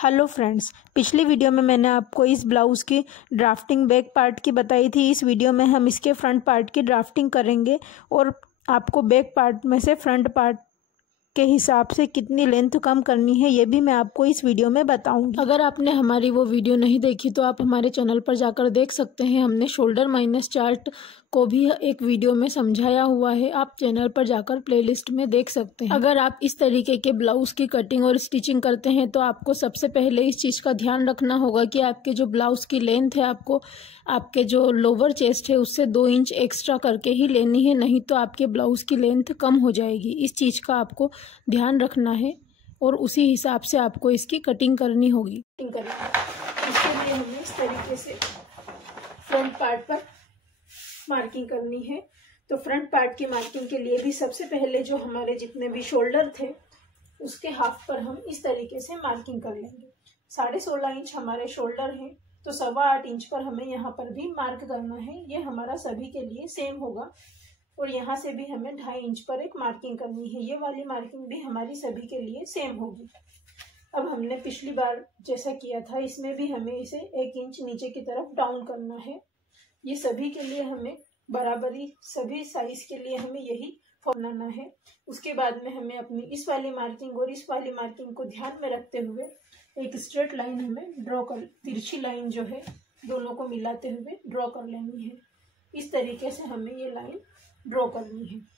Hello friends, पिछली video में मैंने आपको इस ब्लाउज़ की ड्राफ्टिंग बैक पार्ट की बताई थी। इस वीडियो में हम इसके फ्रंट पार्ट की ड्राफ्टिंग करेंगे और आपको बैक पार्ट में से फ्रंट पार्ट के हिसाब से कितनी लेंथ कम करनी है ये भी मैं आपको इस वीडियो में बताऊंगी। अगर आपने हमारी वो वीडियो नहीं देखी तो आप हमारे चैनल पर जाकर देख सकते हैं। हमने शोल्डर माइनस चार्ट को भी एक वीडियो में समझाया हुआ है, आप चैनल पर जाकर प्लेलिस्ट में देख सकते हैं। अगर आप इस तरीके के ब्लाउज की कटिंग और स्टिचिंग करते हैं तो आपको सबसे पहले इस चीज़ का ध्यान रखना होगा कि आपके जो ब्लाउज की लेंथ है आपको आपके जो लोअर चेस्ट है उससे 2 इंच एक्स्ट्रा करके ही लेनी है, नहीं तो आपके ब्लाउज की लेंथ कम हो जाएगी। इस चीज़ का आपको ध्यान रखना है और उसी हिसाब से आपको इसकी कटिंग करनी होगी। इसके लिए हमें इस तरीके से फ्रंट पार्ट पर मार्किंग करनी है। तो फ्रंट पार्ट की मार्किंग के लिए भी सबसे पहले जो हमारे जितने भी शोल्डर थे उसके हाफ पर हम इस तरीके से मार्किंग कर लेंगे। 16.5 इंच हमारे शोल्डर हैं तो 8.25 इंच पर हमें यहाँ पर भी मार्क करना है। ये हमारा सभी के लिए सेम होगा और यहाँ से भी हमें 2.5 इंच पर एक मार्किंग करनी है। ये वाली मार्किंग भी हमारी सभी के लिए सेम होगी। अब हमने पिछली बार जैसा किया था इसमें भी हमें इसे 1 इंच नीचे की तरफ डाउन करना है। ये सभी के लिए हमें बराबरी, सभी साइज के लिए हमें यही बनाना है। उसके बाद में हमें अपनी इस वाली मार्किंग और इस वाली मार्किंग को ध्यान में रखते हुए एक स्ट्रेट लाइन हमें ड्रॉ कर, तिरछी लाइन जो है दोनों को मिलाते हुए ड्रॉ कर लेनी है। इस तरीके से हमें ये लाइन ड्रॉ करनी है।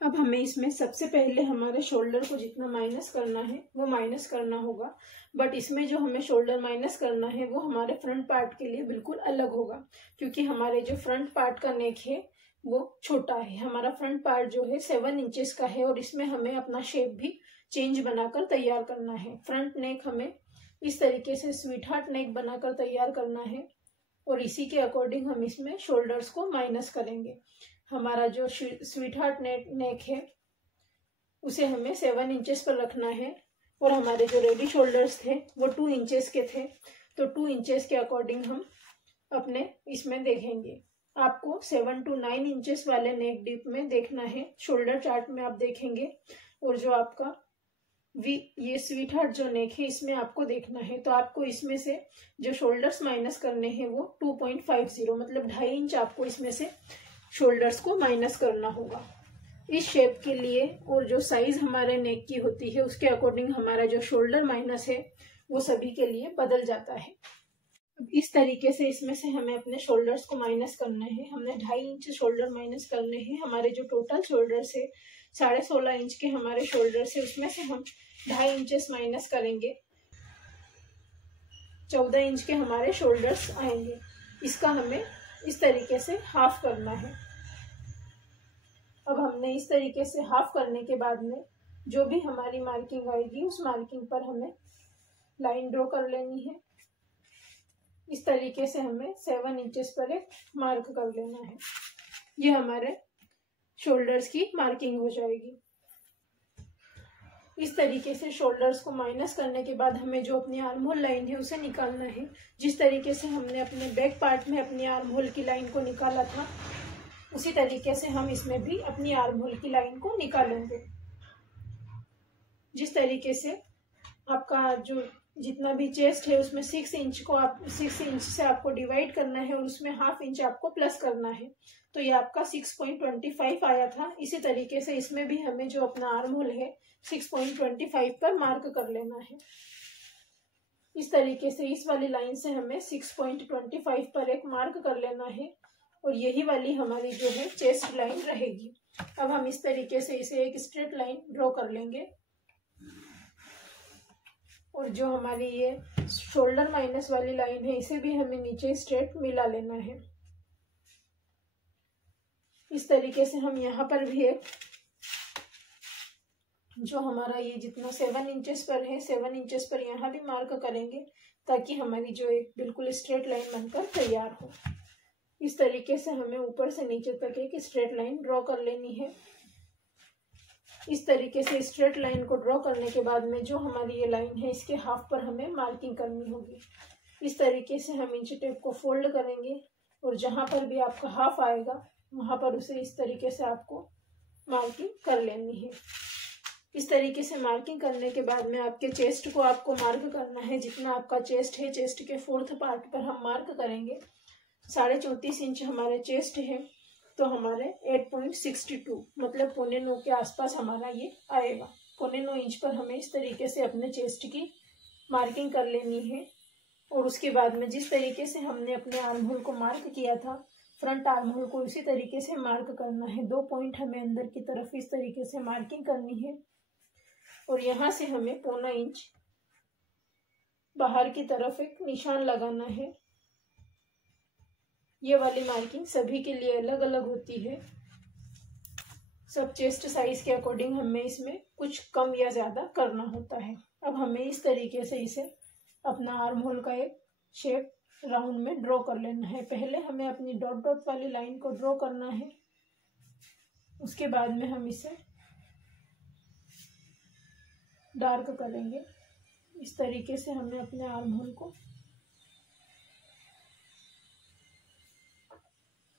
अब हमें इसमें सबसे पहले हमारे शोल्डर को जितना माइनस करना है वो माइनस करना होगा, बट इसमें जो हमें शोल्डर माइनस करना है वो हमारे फ्रंट पार्ट के लिए बिल्कुल अलग होगा, क्योंकि हमारे जो फ्रंट पार्ट का नेक है वो छोटा है। हमारा फ्रंट पार्ट जो है 7 इंचेस का है और इसमें हमें अपना शेप भी चेंज बनाकर तैयार करना है। फ्रंट नेक हमें इस तरीके से स्वीट हार्ट नेक बनाकर तैयार करना है और इसी के अकॉर्डिंग हम इसमें शोल्डर्स को माइनस करेंगे। हमारा जो स्वीट हार्ट नेक है उसे हमें 7 इंचेस पर रखना है और हमारे जो रेडी शोल्डर्स थे वो 2 इंचेस के थे, तो 2 इंचेस के अकॉर्डिंग हम अपने इसमें देखेंगे। आपको 7 to 9 इंचेस वाले नेक डीप में देखना है, शोल्डर चार्ट में आप देखेंगे। और जो आपका ये स्वीट हार्ट जो नेक है इसमें आपको देखना है, तो आपको इसमें से जो शोल्डर्स माइनस करने हैं वो 2.50 मतलब 2.5 इंच आपको इसमें से शोल्डर्स को माइनस करना होगा इस शेप के लिए। और जो साइज हमारे नेक की होती है उसके अकॉर्डिंग हमारा जो शोल्डर माइनस है वो सभी के लिए बदल जाता है। अब इस तरीके से इसमें से हमें अपने शोल्डर्स को माइनस करना है। हमने 2.5 इंच शोल्डर माइनस करने हैं। हमारे जो टोटल शोल्डर्स है 16.5 इंच के हमारे शोल्डर्स है, उसमें से हम 2.5 इंचेस माइनस करेंगे, 14 इंच के हमारे शोल्डर्स आएंगे। इसका हमें इस तरीके से हाफ करना है। अब हमने इस तरीके से हाफ करने के बाद में जो भी हमारी मार्किंग आएगी उस मार्किंग पर हमें लाइन ड्रॉ कर लेनी है। इस तरीके से हमें 7 इंचेस पर एक मार्क कर लेना है। ये हमारे शोल्डर्स की मार्किंग हो जाएगी। इस तरीके से शोल्डर्स को माइनस करने के बाद हमें जो अपनी आर्म होल लाइन है उसे निकालना है। जिस तरीके से हमने अपने बैक पार्ट में अपनी आर्म होल की लाइन को निकाला था उसी तरीके से हम इसमें भी अपनी आर्म होल की लाइन को निकालेंगे। जिस तरीके से आपका जो जितना भी चेस्ट है उसमें 6 इंच से आपको डिवाइड करना है और उसमें हाफ इंच आपको प्लस करना है, तो ये आपका 6.25 आया था। इसी तरीके से इसमें भी हमें जो अपना आर्म होल है 6.25 पर मार्क कर लेना है। इस तरीके से इस वाली लाइन से हमें 6.25 पर एक मार्क कर लेना है और यही वाली हमारी जो है चेस्ट लाइन रहेगी। अब हम इस तरीके से इसे एक स्ट्रेट लाइन ड्रॉ कर लेंगे और जो हमारी ये शोल्डर माइनस वाली लाइन है इसे भी हमें नीचे स्ट्रेट मिला लेना है। इस तरीके से हम यहाँ पर भी एक जो हमारा ये जितना 7 इंचेस पर है 7 इंचेस पर यहाँ भी मार्क करेंगे ताकि हमारी जो एक बिल्कुल स्ट्रेट लाइन बनकर तैयार हो। इस तरीके से हमें ऊपर से नीचे तक एक स्ट्रेट लाइन ड्रॉ कर लेनी है। इस तरीके से स्ट्रेट लाइन को ड्रॉ करने के बाद में जो हमारी ये लाइन है इसके हाफ पर हमें मार्किंग करनी होगी। इस तरीके से हम इंच टेप को फोल्ड करेंगे और जहाँ पर भी आपका हाफ आएगा वहाँ पर उसे इस तरीके से आपको मार्किंग कर लेनी है। इस तरीके से मार्किंग करने के बाद में आपके चेस्ट को आपको मार्क करना है। जितना आपका चेस्ट है, चेस्ट के 4th पार्ट पर हम मार्क करेंगे। 34.5 इंच हमारे चेस्ट है, तो हमारे 8.62 मतलब 8.25 के आसपास हमारा ये आएगा। 8.25 इंच पर हमें इस तरीके से अपने चेस्ट की मार्किंग कर लेनी है। और उसके बाद में जिस तरीके से हमने अपने आर्म होल को मार्क किया था, फ्रंट आर्म होल को उसी तरीके से मार्क करना है। 2 पॉइंट हमें अंदर की तरफ इस तरीके से मार्किंग करनी है और यहाँ से हमें 0.25 इंच बाहर की तरफ एक निशान लगाना है। ये वाली मार्किंग सभी के लिए अलग अलग होती है। सब चेस्ट साइज के अकॉर्डिंग हमें इसमें कुछ कम या ज़्यादा करना होता है। अब हमें इस तरीके से इसे अपना आर्म होल का एक शेप राउंड में ड्रॉ कर लेना है। पहले हमें अपनी डॉट डॉट वाली लाइन को ड्रॉ करना है, उसके बाद में हम इसे डार्क करेंगे। इस तरीके से हमें अपने आर्म होल को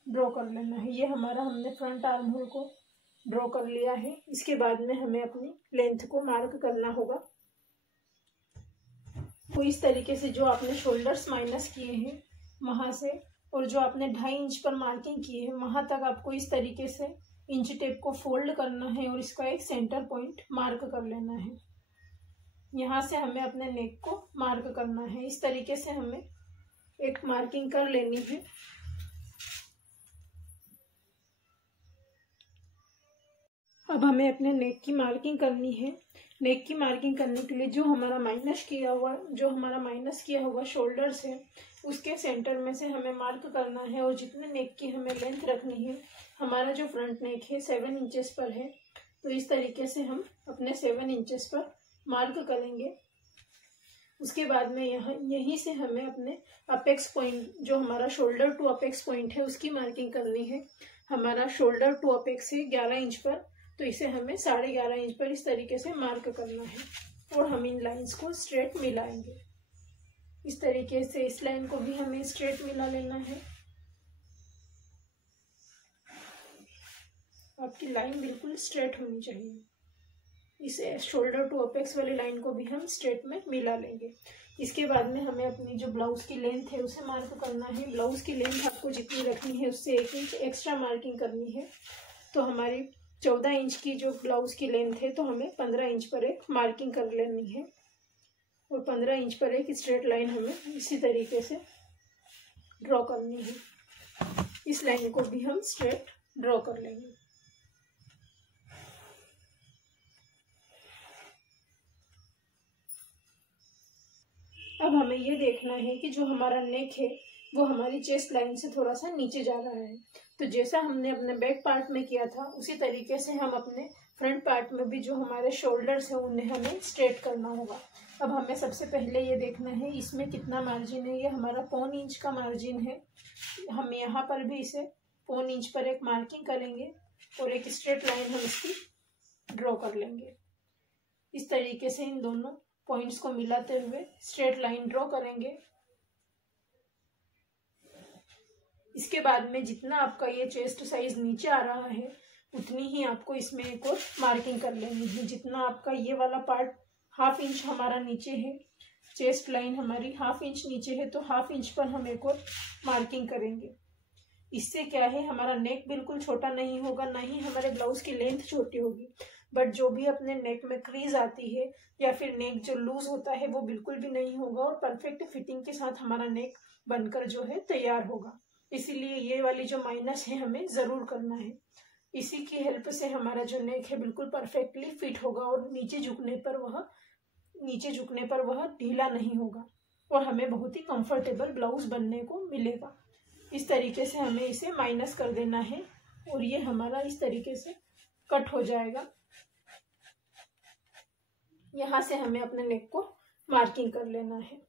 ड्रॉ कर लेना है। ये हमारा हमने फ्रंट आर्म होल को ड्रॉ कर लिया है। इसके बाद में हमें अपनी लेंथ को मार्क करना होगा। तो इस तरीके से जो आपने शोल्डर्स माइनस किए हैं वहाँ से, और जो आपने 2.5 इंच पर मार्किंग की है वहाँ तक आपको इस तरीके से इंच टेप को फोल्ड करना है और इसका एक सेंटर पॉइंट मार्क कर लेना है। यहाँ से हमें अपने नेक को मार्क करना है। इस तरीके से हमें एक मार्किंग कर लेनी है। अब हमें अपने नेक की मार्किंग करनी है। नेक की मार्किंग करने के लिए जो हमारा माइनस किया हुआ शोल्डर्स है उसके सेंटर में से हमें मार्क करना है। और जितने नेक की हमें लेंथ रखनी है, हमारा जो फ्रंट नेक है 7 इंचेस पर है, तो इस तरीके से हम अपने 7 इंचेस पर मार्क करेंगे। उसके बाद में यहीं से हमें अपने अपेक्स पॉइंट, जो हमारा शोल्डर टू अपेक्स पॉइंट है, उसकी मार्किंग करनी है। हमारा शोल्डर टू अपेक्स है 11 इंच पर, तो इसे हमें 11.5 इंच पर इस तरीके से मार्क करना है। और हम इन लाइंस को स्ट्रेट मिलाएंगे। इस तरीके से इस लाइन को भी हमें स्ट्रेट मिला लेना है। आपकी लाइन बिल्कुल स्ट्रेट होनी चाहिए। इसे शोल्डर टू अपेक्स वाली लाइन को भी हम स्ट्रेट में मिला लेंगे। इसके बाद में हमें अपनी जो ब्लाउज की लेंथ है उसे मार्क करना है। ब्लाउज की लेंथ आपको जितनी रखनी है उससे 1 इंच एक्स्ट्रा मार्किंग करनी है। तो हमारी 14 इंच की जो ब्लाउज की लेंथ है, तो हमें 15 इंच पर एक मार्किंग कर लेनी है। और 15 इंच पर एक स्ट्रेट लाइन हमें इसी तरीके से ड्रॉ करनी है। इस लाइन को भी हम स्ट्रेट ड्रॉ कर लेंगे। अब हमें ये देखना है कि जो हमारा नेक है वो हमारी चेस्ट लाइन से थोड़ा सा नीचे जा रहा है। तो जैसा हमने अपने बैक पार्ट में किया था उसी तरीके से हम अपने फ्रंट पार्ट में भी जो हमारे शोल्डर्स हैं उन्हें हमें स्ट्रेट करना होगा। अब हमें सबसे पहले ये देखना है इसमें कितना मार्जिन है। ये हमारा 0.25 इंच का मार्जिन है। हम यहाँ पर भी इसे 0.25 इंच पर एक मार्किंग करेंगे और एक स्ट्रेट लाइन हम इसकी ड्रॉ कर लेंगे। इस तरीके से इन दोनों पॉइंट्स को मिलाते हुए स्ट्रेट लाइन ड्रॉ करेंगे। इसके बाद में जितना आपका ये चेस्ट साइज नीचे आ रहा है उतनी ही आपको इसमें एक और मार्किंग कर लेनी है। जितना आपका ये वाला पार्ट 1/2 इंच हमारा नीचे है, चेस्ट लाइन हमारी 1/2 इंच नीचे है, तो 1/2 इंच पर हम एक और मार्किंग करेंगे। इससे क्या है, हमारा नेक बिल्कुल छोटा नहीं होगा, ना ही हमारे ब्लाउज की लेंथ छोटी होगी, बट जो भी अपने नेक में क्रीज आती है या फिर नेक जो लूज होता है वो बिल्कुल भी नहीं होगा और परफेक्ट फिटिंग के साथ हमारा नेक बनकर जो है तैयार होगा। इसीलिए ये वाली जो माइनस है हमें जरूर करना है। इसी की हेल्प से हमारा जो नेक है बिल्कुल परफेक्टली फिट होगा और नीचे झुकने पर वह ढीला नहीं होगा और हमें बहुत ही कंफर्टेबल ब्लाउज बनने को मिलेगा। इस तरीके से हमें इसे माइनस कर देना है और ये हमारा इस तरीके से कट हो जाएगा। यहाँ से हमें अपने नेक को मार्किंग कर लेना है।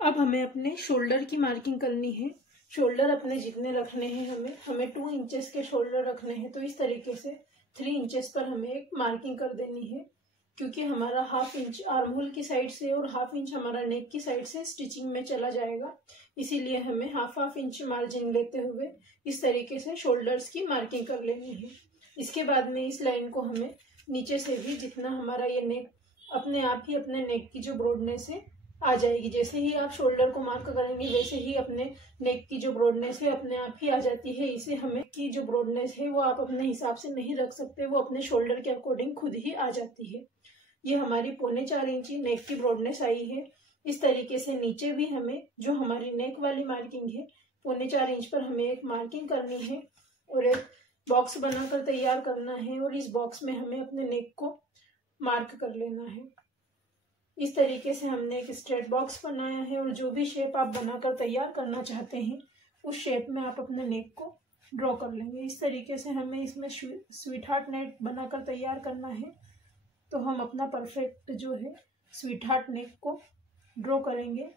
अब हमें अपने शोल्डर की मार्किंग करनी है। शोल्डर अपने जितने रखने हैं हमें 2 इंचेस के शोल्डर रखने हैं, तो इस तरीके से 3 इंचेस पर हमें एक मार्किंग कर देनी है। क्योंकि हमारा हाफ इंच आर्म होल की साइड से और हाफ इंच हमारा नेक की साइड से स्टिचिंग में चला जाएगा, इसीलिए हमें हाफ इंच मार्जिन लेते हुए इस तरीके से शोल्डर्स की मार्किंग कर लेनी है। इसके बाद में इस लाइन को हमें नीचे से भी जितना हमारा ये नेक अपने आप ही अपने नेक की जो ब्रॉडनेस है आ जाएगी। जैसे ही आप शोल्डर को मार्क करेंगे वैसे ही अपने नेक की जो ब्रॉडनेस है अपने आप ही आ जाती है। इसे हमें की जो ब्रॉडनेस है वो आप अपने हिसाब से नहीं रख सकते, वो अपने शोल्डर के अकॉर्डिंग खुद ही आ जाती है। ये हमारी 4.25 इंची नेक की ब्रॉडनेस आई है। इस तरीके से नीचे भी हमें जो हमारी नेक वाली मार्किंग है 4.25 इंच पर हमें एक मार्किंग करनी है और एक बॉक्स बनाकर तैयार करना है और इस बॉक्स में हमें अपने नेक को मार्क कर लेना है। इस तरीके से हमने एक स्ट्रेट बॉक्स बनाया है और जो भी शेप आप बनाकर तैयार करना चाहते हैं उस शेप में आप अपने नेक को ड्रॉ कर लेंगे। इस तरीके से हमें इसमें स्वीट हार्ट नेक बनाकर तैयार करना है, तो हम अपना परफेक्ट जो है स्वीट हार्ट नेक को ड्रॉ करेंगे।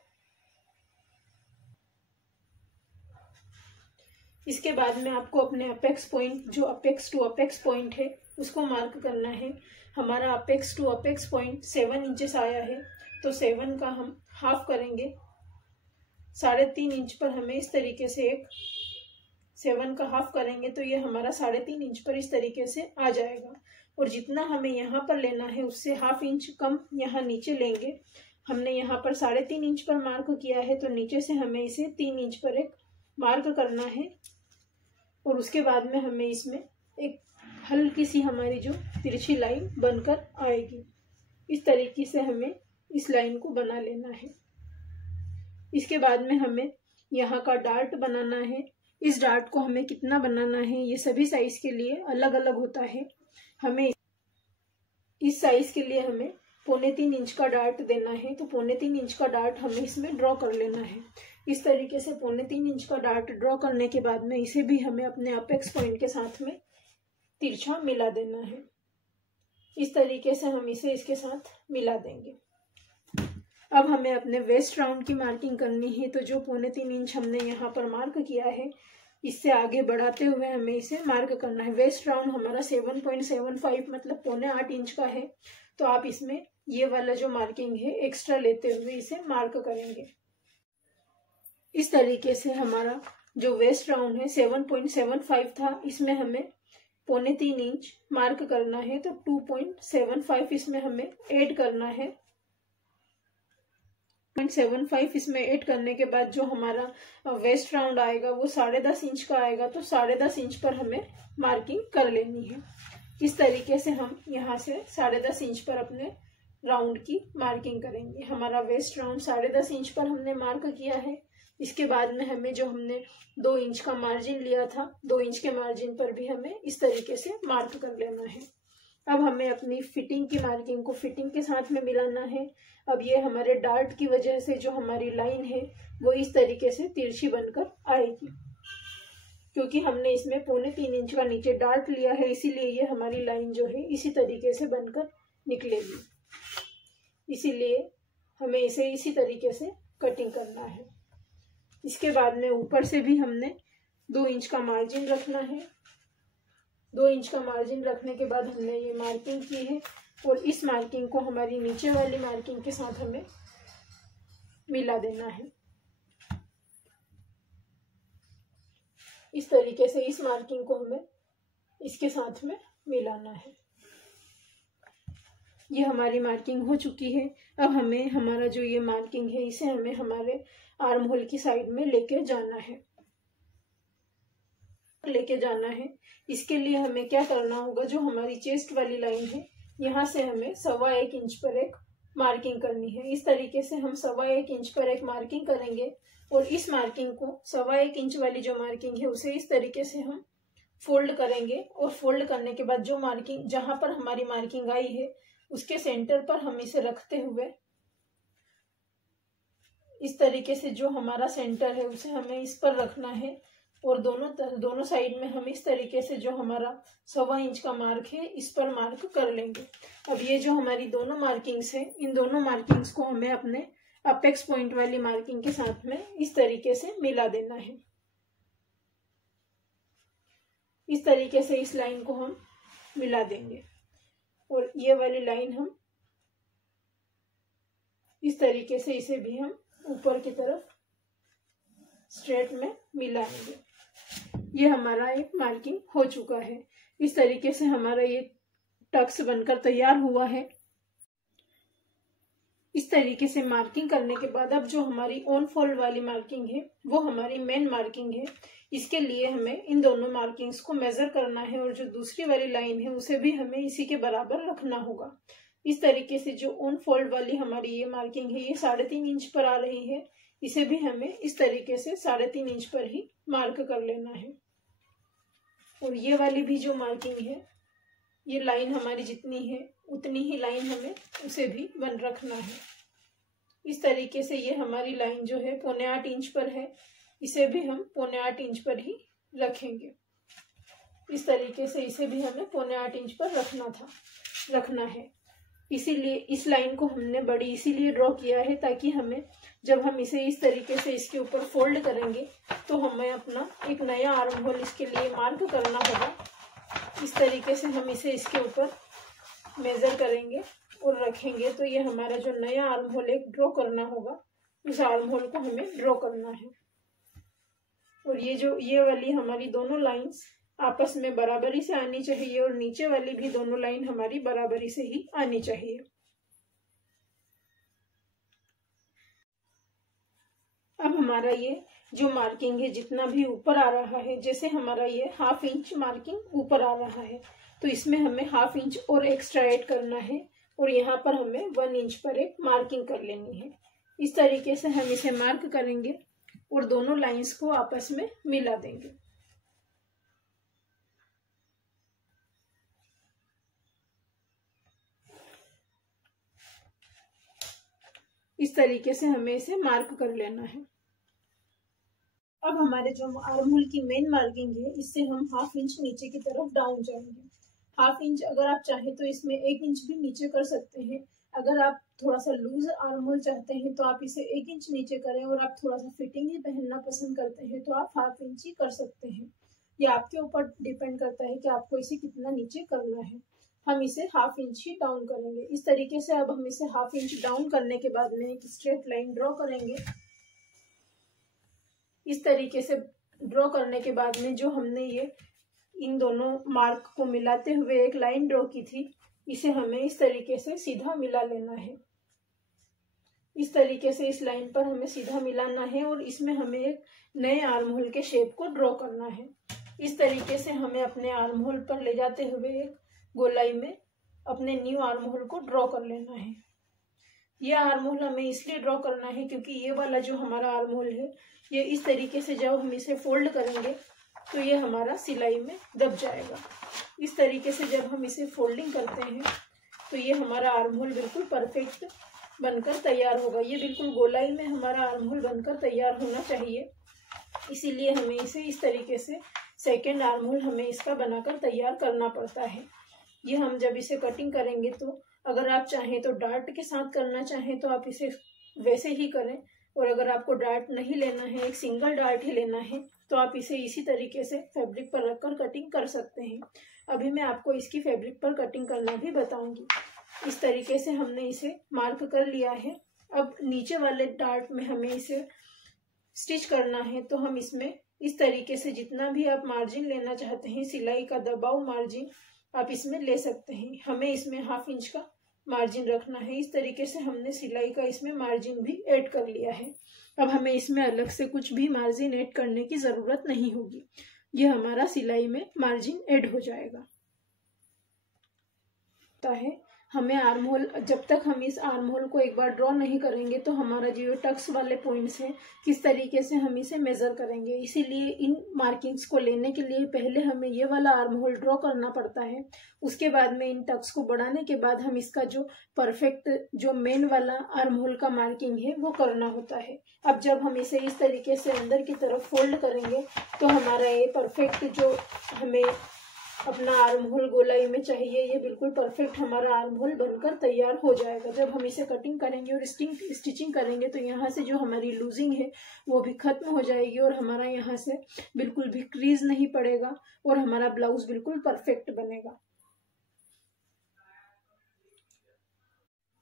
इसके बाद में आपको अपने अपेक्स पॉइंट जो अपेक्स टू अपेक्स पॉइंट है उसको मार्क करना है। हमारा apex to apex point 7 inches आया है, तो 7 का हम हाफ करेंगे। 3.5 इंच पर हमें इस तरीके से एक 7 का हाफ करेंगे तो ये हमारा 3.5 इंच पर इस तरीके से आ जाएगा। और जितना हमें यहाँ पर लेना है उससे हाफ इंच कम यहाँ नीचे लेंगे। हमने यहाँ पर 3.5 इंच पर मार्क किया है, तो नीचे से हमें इसे 3 इंच पर एक मार्क करना है और उसके बाद में हमें इसमें एक हल्की सी हमारी जो तिरछी लाइन बनकर आएगी। इस तरीके से हमें इस लाइन को बना लेना है। इसके बाद में हमें यहाँ का डार्ट बनाना है। इस डार्ट को हमें कितना बनाना है ये सभी साइज के लिए अलग अलग होता है। हमें इस साइज के लिए हमें 3.25 इंच का डार्ट देना है, तो 3.25 इंच का डार्ट हमें इसमें ड्रॉ कर लेना है। इस तरीके से 3.25 इंच का डार्ट ड्रॉ करने के बाद में इसे भी हमें अपने अपेक्स पॉइंट के साथ में तिरछा मिला देना है। इस तरीके से हम इसे इसके साथ मिला देंगे। अब हमें अपने वेस्ट राउंड की मार्किंग करनी है, तो जो 3.25 इंच हमने यहाँ पर मार्क किया है इससे आगे बढ़ाते हुए हमें इसे मार्क करना है। वेस्ट राउंड हमारा 7.75 मतलब 7.25 इंच का है, तो आप इसमें ये वाला जो मार्किंग है एक्स्ट्रा लेते हुए इसे मार्क करेंगे। इस तरीके से हमारा जो वेस्ट राउंड है 7.75 था, इसमें हमें 3.25 इंच मार्क करना है, तो 2.75 इसमें हमें ऐड करना है। 0.75 इसमें ऐड करने के बाद जो हमारा वेस्ट राउंड आएगा वो 10.5 इंच का आएगा, तो 10.5 इंच पर हमें मार्किंग कर लेनी है। इस तरीके से हम यहाँ से 10.5 इंच पर अपने राउंड की मार्किंग करेंगे। हमारा वेस्ट राउंड 10.5 इंच पर हमने मार्क किया है। इसके बाद में हमें जो हमने 2 इंच का मार्जिन लिया था, 2 इंच के मार्जिन पर भी हमें इस तरीके से मार्क कर लेना है। अब हमें अपनी फिटिंग की मार्किंग को फिटिंग के साथ में मिलाना है। अब ये हमारे डार्ट की वजह से जो हमारी लाइन है वो इस तरीके से तिरछी बनकर आएगी, क्योंकि हमने इसमें 3.25 इंच का नीचे डार्ट लिया है, इसीलिए ये हमारी लाइन जो है इसी तरीके से बनकर निकलेगी। इसीलिए हमें इसे इसी तरीके से कटिंग करना है। इसके बाद में ऊपर से भी हमने 2 इंच का मार्जिन रखना है। 2 इंच का मार्जिन रखने के बाद हमने ये मार्किंग की है और इस मार्किंग को हमारी नीचे वाली मार्किंग के साथ हमें मिला देना है। इस तरीके से इस मार्किंग को हमें इसके साथ में मिलाना है। ये हमारी मार्किंग हो चुकी है। अब हमें हमारा जो ये मार्किंग है इसे हमें हमारे आर्म होल की साइड में लेके जाना है। इसके लिए हमें क्या करना होगा, जो हमारी चेस्ट वाली लाइन है यहाँ से हमें 1.25 इंच पर एक मार्किंग करनी है। इस तरीके से हम 1.25 इंच पर एक मार्किंग करेंगे और इस मार्किंग को 1.25 इंच वाली जो मार्किंग है उसे इस तरीके से हम फोल्ड करेंगे और फोल्ड करने के बाद जो मार्किंग जहां पर हमारी मार्किंग आई है उसके सेंटर पर हम इसे रखते हुए इस तरीके से जो हमारा सेंटर है उसे हमें इस पर रखना है और दोनों साइड में हम इस तरीके से जो हमारा 1.25 इंच का मार्क है इस पर मार्क कर लेंगे। अब ये जो हमारी दोनों मार्किंग्स है, इन दोनों मार्किंग्स को हमें अपने अपेक्स पॉइंट वाली मार्किंग के साथ में इस तरीके से मिला देना है। इस तरीके से इस लाइन को हम मिला देंगे और ये वाली लाइन हम इस तरीके से इसे भी हम ऊपर की तरफ स्ट्रेट में मिलाएंगे। ये हमारा एक मार्किंग हो चुका है। इस तरीके से हमारा ये टक्स बनकर तैयार हुआ है। इस तरीके से मार्किंग करने के बाद अब जो हमारी ऑन फोल्ड वाली मार्किंग है वो हमारी मेन मार्किंग है। इसके लिए हमें इन दोनों मार्किंग्स को मेजर करना है और जो दूसरी वाली लाइन है उसे भी हमें इसी के बराबर रखना होगा। इस तरीके से जो ऑन फोल्ड वाली हमारी ये मार्किंग है ये 3.5 इंच पर आ रही है। इसे भी हमें इस तरीके से 3.5 इंच पर ही मार्क कर लेना है। और ये वाली भी जो मार्किंग है, ये लाइन हमारी जितनी है उतनी ही लाइन हमें उसे भी बन रखना है। इस तरीके से ये हमारी लाइन जो है 7.25 इंच पर है, इसे भी हम 7.25 इंच पर ही रखेंगे। इस तरीके से इसे भी हमें 7.25 इंच पर रखना है। इसीलिए इस लाइन को हमने बड़ी इसीलिए ड्रॉ किया है ताकि हमें जब हम इसे इस तरीके से इसके ऊपर फोल्ड करेंगे तो हमें अपना एक नया आर्म होल इसके लिए मार्क करना होगा। इस तरीके से हम इसे इसके ऊपर मेजर करेंगे और रखेंगे तो ये हमारा जो नया आर्म होल एक ड्रॉ करना होगा, उस आर्म होल को हमें ड्रॉ करना है। और ये वाली हमारी दोनों लाइंस आपस में बराबरी से आनी चाहिए और नीचे वाली भी दोनों लाइन हमारी बराबरी से ही आनी चाहिए। अब हमारा ये जो मार्किंग है जितना भी ऊपर आ रहा है, जैसे हमारा ये 1/2 इंच मार्किंग ऊपर आ रहा है तो इसमें हमें 1/2 इंच और एक्स्ट्रा ऐड करना है और यहाँ पर हमें 1 इंच पर एक मार्किंग कर लेनी है। इस तरीके से हम इसे मार्क करेंगे और दोनों लाइंस को आपस में मिला देंगे। इस तरीके से हमें इसे मार्क कर लेना है। अब हमारे जो आर्म होल की मेन मार्किंग है इससे हम 1/2 इंच नीचे की तरफ डाउन जाएंगे। 1/2 इंच अगर आप चाहें तो इसमें 1 इंच भी नीचे कर सकते हैं। अगर आप थोड़ा सा लूज आर्म होल चाहते हैं तो आप इसे 1 इंच नीचे करें और आप थोड़ा सा फिटिंग ही पहनना पसंद करते हैं तो आप 1/2 इंच ही कर सकते हैं। ये आपके ऊपर डिपेंड करता है कि आपको इसे कितना नीचे करना है। हम इसे 1/2 इंच ही डाउन करेंगे। इस तरीके से अब हम इसे 1/2 इंच डाउन करने के बाद में एक स्ट्रेट लाइन ड्रॉ करेंगे। इस तरीके से ड्रॉ करने के बाद में जो हमने ये इन दोनों मार्क को मिलाते हुए एक लाइन ड्रॉ की थी, इसे हमें इस तरीके से सीधा मिला लेना है। इस तरीके से इस लाइन पर हमें सीधा मिलाना है और इसमें हमें एक नए आर्म होल के शेप को ड्रॉ करना है। इस तरीके से हमें अपने आर्म होल पर ले जाते हुए एक गोलाई में अपने न्यू आर्म होल को ड्रॉ कर लेना है। यह आर्म होल हमें इसलिए ड्रॉ करना है क्योंकि ये वाला जो हमारा आर्म होल है ये इस तरीके से जब हम इसे फोल्ड करेंगे तो ये हमारा सिलाई में दब जाएगा। इस तरीके से जब हम इसे फोल्डिंग करते हैं तो ये हमारा आर्म होल बिल्कुल परफेक्ट बनकर तैयार होगा। ये बिल्कुल गोलाई में हमारा आर्म होल बनकर तैयार होना चाहिए। इसीलिए हमें इसे इस तरीके से सेकेंड आर्म होल हमें इसका बनाकर तैयार करना पड़ता है। ये हम जब इसे कटिंग करेंगे तो अगर आप चाहें तो डार्ट के साथ करना चाहें तो आप इसे वैसे ही करें और अगर आपको डार्ट नहीं लेना है, एक सिंगल डार्ट ही लेना है तो आप इसे इसी तरीके से फैब्रिक पर रखकर कटिंग कर सकते हैं। अभी मैं आपको इसकी फैब्रिक पर कटिंग करना भी बताऊंगी। इस तरीके से हमने इसे मार्क कर लिया है। अब नीचे वाले डार्ट में हमें इसे स्टिच करना है तो हम इसमें इस तरीके से जितना भी आप मार्जिन लेना चाहते हैं, सिलाई का दबाव मार्जिन आप इसमें ले सकते हैं। हमें इसमें 1/2 इंच का मार्जिन रखना है। इस तरीके से हमने सिलाई का इसमें मार्जिन भी ऐड कर लिया है। अब हमें इसमें अलग से कुछ भी मार्जिन ऐड करने की ज़रूरत नहीं होगी। ये हमारा सिलाई में मार्जिन ऐड हो जाएगा। हमें आर्म होल, जब तक हम इस आर्म होल को एक बार ड्रॉ नहीं करेंगे तो हमारा जो टक्स वाले पॉइंट्स हैं किस तरीके से हम इसे मेजर करेंगे। इसीलिए इन मार्किंग्स को लेने के लिए पहले हमें ये वाला आर्म होल ड्रॉ करना पड़ता है। उसके बाद में इन टक्स को बढ़ाने के बाद हम इसका जो परफेक्ट जो मेन वाला आर्म होल का मार्किंग है वो करना होता है। अब जब हम इसे इस तरीके से अंदर की तरफ फोल्ड करेंगे तो हमारा ये परफेक्ट जो हमें अपना आर्म होल गोलाई में चाहिए, ये बिल्कुल परफेक्ट हमारा आर्म होल बनकर तैयार हो जाएगा। जब हम इसे कटिंग करेंगे और स्टिचिंग करेंगे तो यहाँ से जो हमारी लूजिंग है वो भी खत्म हो जाएगी और हमारा यहाँ से बिल्कुल भी क्रीज नहीं पड़ेगा और हमारा ब्लाउज बिल्कुल परफेक्ट बनेगा।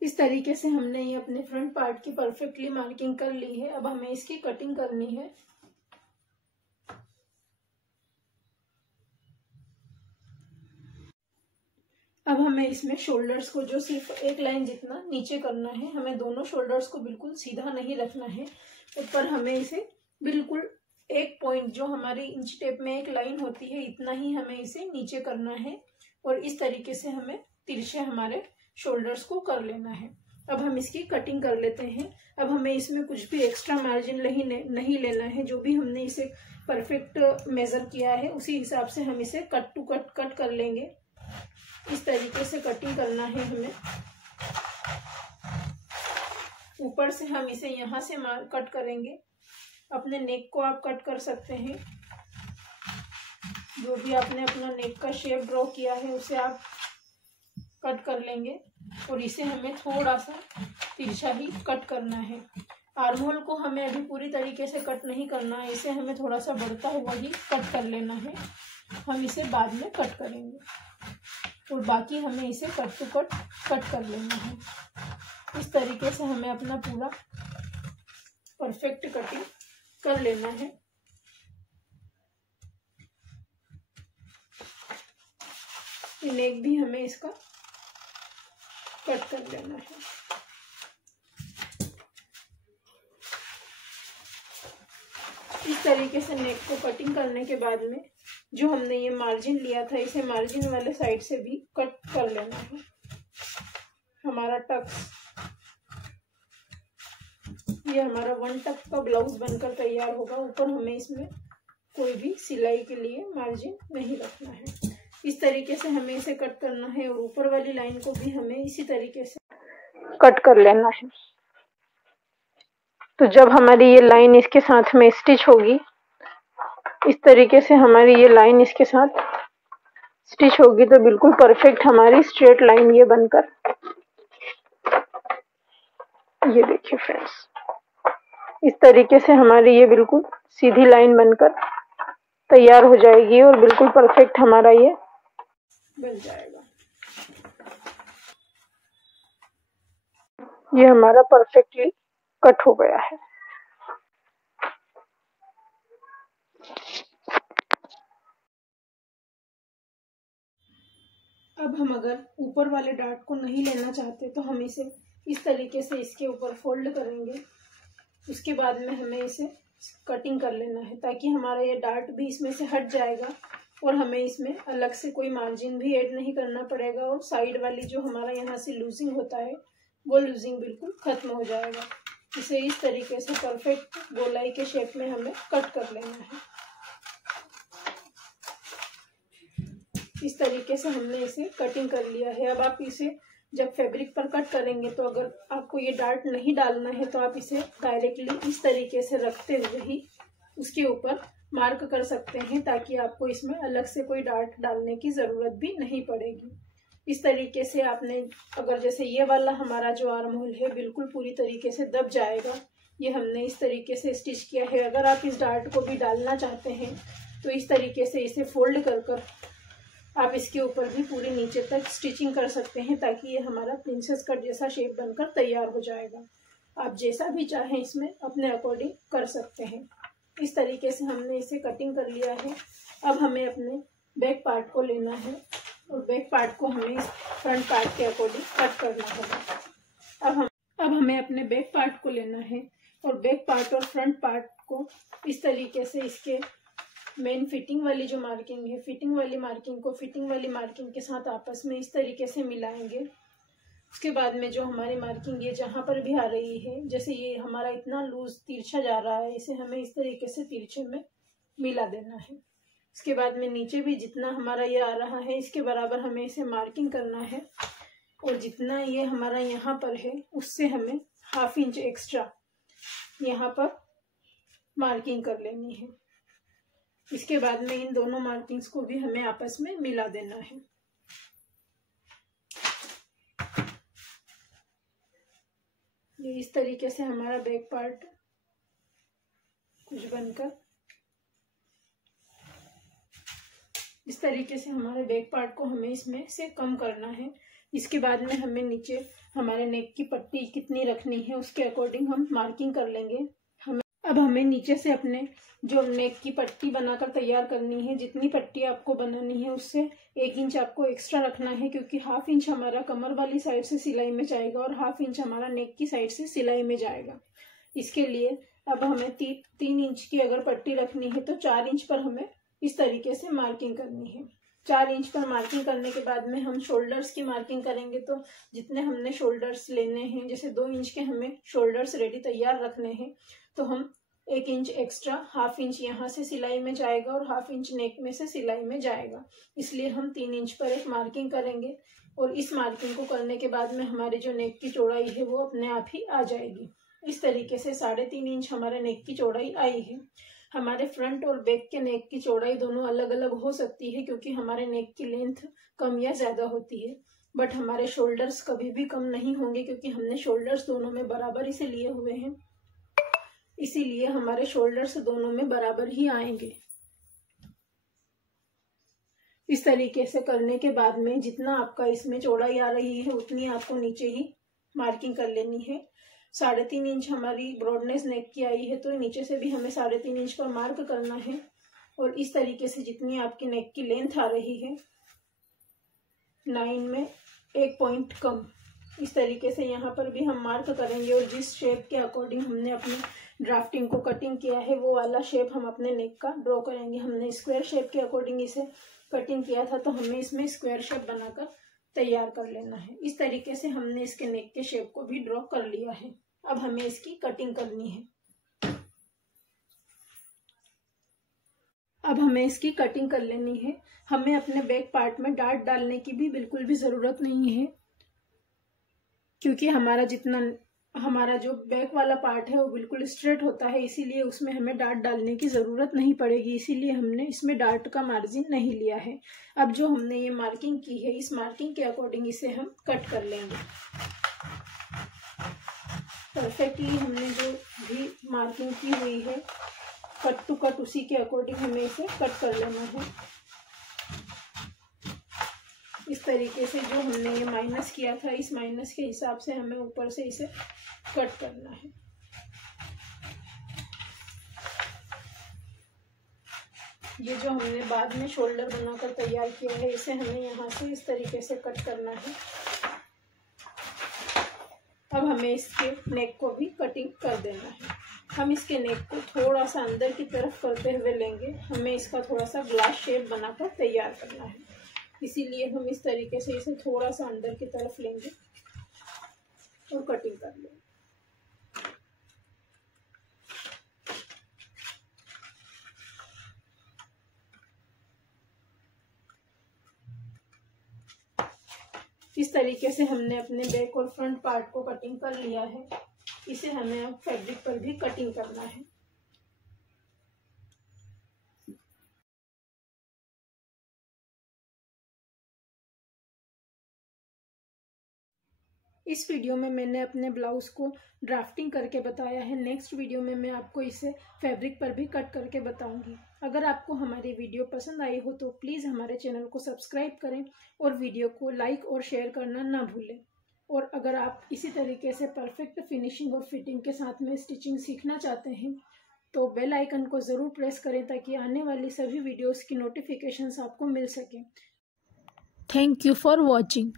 इस तरीके से हमने ये अपने फ्रंट पार्ट की परफेक्टली मार्किंग कर ली है। अब हमें इसकी कटिंग करनी है। अब हमें इसमें शोल्डर्स को जो सिर्फ एक लाइन जितना नीचे करना है, हमें दोनों शोल्डर्स को बिल्कुल सीधा नहीं रखना है। ऊपर हमें इसे बिल्कुल एक पॉइंट जो हमारी इंच टेप में एक लाइन होती है इतना ही हमें इसे नीचे करना है और इस तरीके से हमें तिरछे हमारे शोल्डर्स को कर लेना है। अब हम इसकी कटिंग कर लेते हैं। अब हमें इसमें कुछ भी एक्स्ट्रा मार्जिन नहीं लेना है। जो भी हमने इसे परफेक्ट मेजर किया है उसी हिसाब से हम इसे कट टू कट कर लेंगे। इस तरीके से कटिंग करना है हमें। ऊपर से हम इसे यहाँ से कट करेंगे। अपने नेक को आप कट कर सकते हैं। जो भी आपने अपना नेक का शेप ड्रॉ किया है उसे आप कट कर लेंगे और इसे हमें थोड़ा सा तिरछा ही कट करना है। आर्म होल को हमें अभी पूरी तरीके से कट नहीं करना है, इसे हमें थोड़ा सा बढ़ता हुआ ही कट कर लेना है। हम इसे बाद में कट करेंगे और बाकी हमें इसे कट टू कट कर लेना है। इस तरीके से हमें अपना पूरा परफेक्ट कटिंग कर लेना है। नेक भी हमें इसका कट कर लेना है। इस तरीके से नेक को कटिंग करने के बाद में जो हमने ये मार्जिन लिया था इसे मार्जिन वाले साइड से भी कट कर लेना है। हमारा टक्स, ये हमारा 1 टक का ब्लाउज बनकर तैयार होगा। ऊपर हमें इसमें कोई भी सिलाई के लिए मार्जिन नहीं रखना है। इस तरीके से हमें इसे कट करना है और ऊपर वाली लाइन को भी हमें इसी तरीके से कट कर लेना है। तो जब हमारी ये लाइन इसके साथ में स्टिच होगी, इस तरीके से हमारी ये लाइन इसके साथ स्टिच होगी तो बिल्कुल परफेक्ट हमारी स्ट्रेट लाइन ये बनकर, ये देखिए फ्रेंड्स, इस तरीके से हमारी ये बिल्कुल सीधी लाइन बनकर तैयार हो जाएगी और बिल्कुल परफेक्ट हमारा ये बन जाएगा। ये हमारा परफेक्टली कट हो गया है। अब हम अगर ऊपर वाले डार्ट को नहीं लेना चाहते तो हम इसे इस तरीके से इसके ऊपर फोल्ड करेंगे। उसके बाद में हमें इसे कटिंग कर लेना है ताकि हमारा ये डार्ट भी इसमें से हट जाएगा और हमें इसमें अलग से कोई मार्जिन भी ऐड नहीं करना पड़ेगा और साइड वाली जो हमारा यहाँ से लूजिंग होता है वो लूजिंग बिल्कुल खत्म हो जाएगा। इसे इस तरीके से परफेक्ट गोलाई के शेप में हमें कट कर लेना है। इस तरीके से हमने इसे कटिंग कर लिया है। अब आप इसे जब फैब्रिक पर कट करेंगे तो अगर आपको ये डार्ट नहीं डालना है तो आप इसे डायरेक्टली इस तरीके से रखते हुए ही उसके ऊपर मार्क कर सकते हैं ताकि आपको इसमें अलग से कोई डार्ट डालने की ज़रूरत भी नहीं पड़ेगी। इस तरीके से आपने अगर जैसे ये वाला हमारा जो आर्म होल है बिल्कुल पूरी तरीके से दब जाएगा, ये हमने इस तरीके से स्टिच किया है। अगर आप इस डार्ट को भी डालना चाहते हैं तो इस तरीके से इसे फोल्ड कर आप इसके ऊपर भी पूरी नीचे तक स्टिचिंग कर सकते हैं ताकि ये हमारा प्रिंसेस कट जैसा शेप बनकर तैयार हो जाएगा। आप जैसा भी चाहें इसमें अपने अकॉर्डिंग कर सकते हैं। इस तरीके से हमने इसे कटिंग कर लिया है। अब हमें अपने बैक पार्ट को लेना है और बैक पार्ट को हमें इस फ्रंट पार्ट के अकॉर्डिंग कट करना होगा। अब हमें अपने बैक पार्ट को लेना है और बैक पार्ट और फ्रंट पार्ट को इस तरीके से इसके मेन फिटिंग वाली जो मार्किंग है, फिटिंग वाली मार्किंग को फिटिंग वाली मार्किंग के साथ आपस में इस तरीके से मिलाएंगे। उसके बाद में जो हमारी मार्किंग ये जहाँ पर भी आ रही है, जैसे ये हमारा इतना लूज तिरछा जा रहा है, इसे हमें इस तरीके से तिरछे में मिला देना है। इसके बाद में नीचे भी जितना हमारा ये आ रहा है इसके बराबर हमें इसे मार्किंग करना है और जितना ये हमारा यहाँ पर है उससे हमें 1/2 इंच एक्स्ट्रा यहाँ पर मार्किंग कर लेनी है। इसके बाद में इन दोनों मार्किंग्स को भी हमें आपस में मिला देना है। ये इस तरीके से हमारा बैक पार्ट कुछ बनकर इस तरीके से हमारे बैक पार्ट को हमें इसमें से कम करना है। इसके बाद में हमें नीचे हमारे नेक की पट्टी कितनी रखनी है उसके अकॉर्डिंग हम मार्किंग कर लेंगे। अब हमें नीचे से अपने जो नेक की पट्टी बनाकर तैयार करनी है, जितनी पट्टी आपको बनानी है उससे 1 इंच आपको एक्स्ट्रा रखना है, क्योंकि 1/2 इंच हमारा कमर वाली साइड से सिलाई में जाएगा और 1/2 इंच हमारा नेक की साइड से सिलाई में जाएगा। इसके लिए अब हमें 3 इंच की अगर पट्टी रखनी है तो 4 इंच पर हमें इस तरीके से मार्किंग करनी है। 4 इंच पर मार्किंग करने के बाद में हम शोल्डर्स की मार्किंग करेंगे। तो जितने हमने शोल्डर्स लेने हैं, जैसे 2 इंच के हमें शोल्डर्स रेडी तैयार रखने हैं, तो हम 1 इंच एक्स्ट्रा 1/2 इंच यहाँ से सिलाई में जाएगा और 1/2 इंच नेक में से सिलाई में जाएगा। इसलिए हम 3 इंच पर एक मार्किंग करेंगे और इस मार्किंग को करने के बाद में हमारी जो नेक की चौड़ाई है वो अपने आप ही आ जाएगी। इस तरीके से 3.5 इंच हमारे नेक की चौड़ाई आई है। हमारे फ्रंट और बैक के नेक की चौड़ाई दोनों अलग अलग हो सकती है, क्योंकि हमारे नेक की लेंथ कम या ज्यादा होती है, बट हमारे शोल्डर्स कभी भी कम नहीं होंगे, क्योंकि हमने शोल्डर्स दोनों में बराबर इसे लिए हुए हैं। इसीलिए हमारे शोल्डर्स दोनों में बराबर ही आएंगे। इस तरीके से करने के बाद में जितना आपका इसमें चौड़ाई आ रही है उतनी आपको नीचे ही मार्किंग कर लेनी है। 3.5 इंच हमारी ब्रॉडनेस नेक की आई है, तो नीचे से भी हमें 3.5 इंच पर मार्क करना है। और इस तरीके से जितनी आपकी नेक की लेंथ आ रही है 9 में 1 पॉइंट कम, इस तरीके से यहाँ पर भी हम मार्क करेंगे। और जिस शेप के अकॉर्डिंग हमने अपने ड्राफ्टिंग को कटिंग किया है वो वाला शेप हम अपने नेक का ड्रॉ करेंगे। हमने स्क्वायर शेप के अकॉर्डिंग इसे कटिंग किया था, तो हमें इसमें स्क्वायर शेप बनाकर तैयार कर लेना है। इस तरीके से हमने इसके नेक के शेप को भी ड्रॉ कर लिया है। अब हमें इसकी कटिंग करनी है। अब हमें इसकी कटिंग कर लेनी है। हमें अपने बैक पार्ट में डार्ट डालने की भी बिल्कुल भी जरूरत नहीं है, क्योंकि हमारा जो बैक वाला पार्ट है वो बिल्कुल स्ट्रेट होता है, इसीलिए उसमें हमें डार्ट डालने की जरूरत नहीं पड़ेगी। इसीलिए हमने इसमें डार्ट का मार्जिन नहीं लिया है। अब जो हमने ये मार्किंग की है, इस मार्किंग के अकॉर्डिंग इसे हम कट कर लेंगे। परफेक्टली हमने जो भी मार्किंग की हुई है कट टू कट उसी के अकॉर्डिंग हमें इसे कट कर लेना है। इस तरीके से जो हमने ये माइनस किया था, इस माइनस के हिसाब से हमें ऊपर से इसे कट करना है। ये जो हमने बाद में शोल्डर बनाकर तैयार किया है, इसे हमें यहाँ से इस तरीके से कट करना है। अब हमें इसके नेक को भी कटिंग कर देना है। हम इसके नेक को थोड़ा सा अंदर की तरफ करते हुए लेंगे। हमें इसका थोड़ा सा ग्लास शेप बनाकर तैयार करना है, इसीलिए हम इस तरीके से इसे थोड़ा सा अंदर की तरफ लेंगे और कटिंग कर लेंगे। इस तरीके से हमने अपने बैक और फ्रंट पार्ट को कटिंग कर लिया है। इसे हमें अब फैब्रिक पर भी कटिंग करना है। इस वीडियो में मैंने अपने ब्लाउज को ड्राफ्टिंग करके बताया है। नेक्स्ट वीडियो में मैं आपको इसे फैब्रिक पर भी कट करके बताऊंगी। अगर आपको हमारी वीडियो पसंद आई हो तो प्लीज़ हमारे चैनल को सब्सक्राइब करें और वीडियो को लाइक और शेयर करना ना भूलें। और अगर आप इसी तरीके से परफेक्ट फिनिशिंग और फिटिंग के साथ में स्टिचिंग सीखना चाहते हैं तो बेल आइकन को ज़रूर प्रेस करें, ताकि आने वाली सभी वीडियोज़ की नोटिफिकेशंस आपको मिल सकें। Thank you for watching.